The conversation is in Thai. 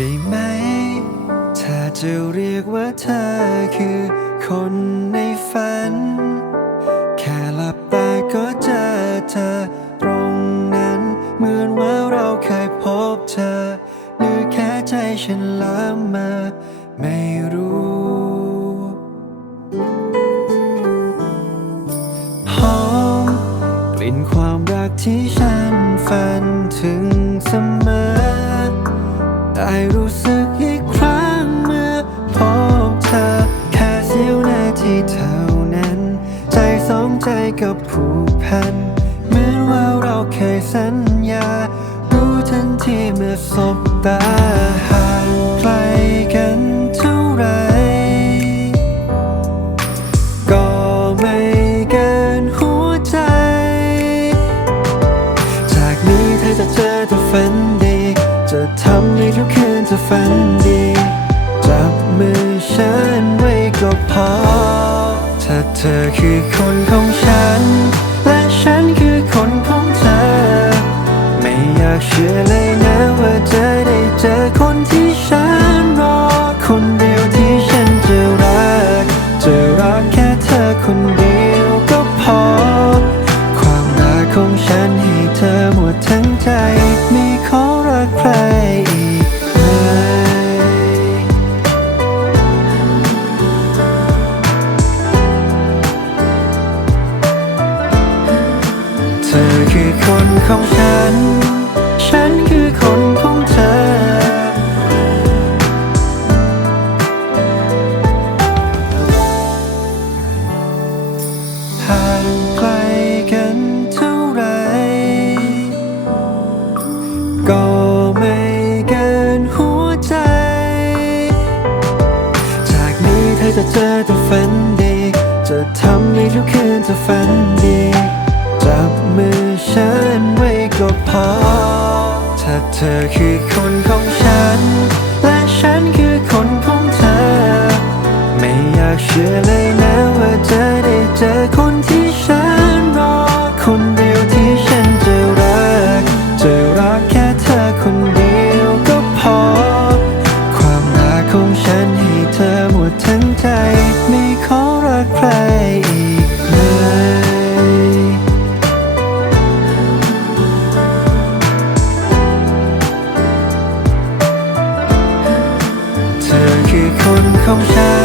ได้ไหม ถ้าจะเรียกว่าเธอคือคนในฝัน แค่หลับตาก็เจอเธอตรงนั้น เหมือนว่าเราเคยพบเธอ หรือแค่ใจฉันละเมอไม่รู้หอมกลิ่นความรักที่ฉันฝันถึงเสมอ ได้รู้สึกอีกครั้งเมื่อพบเธอ แค่เสี้ยวนาทีเท่านั้น ใจสองใจกับผูกพัน เหมือนว่าเราเคยสัญญา รู้ทันทีเมื่อสบตา ทำให้ทุกคืนเธอฝันดี จับมือฉันไว้ก็พอ ถ้าเธอคือคนของฉัน และฉันคือคนของเธอ ไม่อยากเชื่อเลยนะว่าจะได้เจอคนที่ฉันรอ คนเดียวที่ฉันจะรัก จะรักแค่เธอคนเดียวก็พอ ความรักของฉันให้เธอหมดทั้งใจ ไม่ขอรักใคร คือคนของฉัน ฉันคือคนของเธอ ห่างไกลกันเท่าไร ก็ไม่เกินหัวใจ จากนี้เธอจะเจอแต่ฝันดี จะทำให้ทุกคืนเธอฝันดี จับมือฉันไว้ก็พอ ถ้าเธอคือคนของฉัน และฉันคือคนของเธอ ไม่อยากเชื่อเลยนะว่าจะได้เจอคนที่ฉันรอ คนเดียวที่ฉันจะรัก จะรักแค่เธอคนเดียวก็พอ ความรักของฉันให้เธอหมดทั้งใจ ไม่ขอรักใคร ของฉัน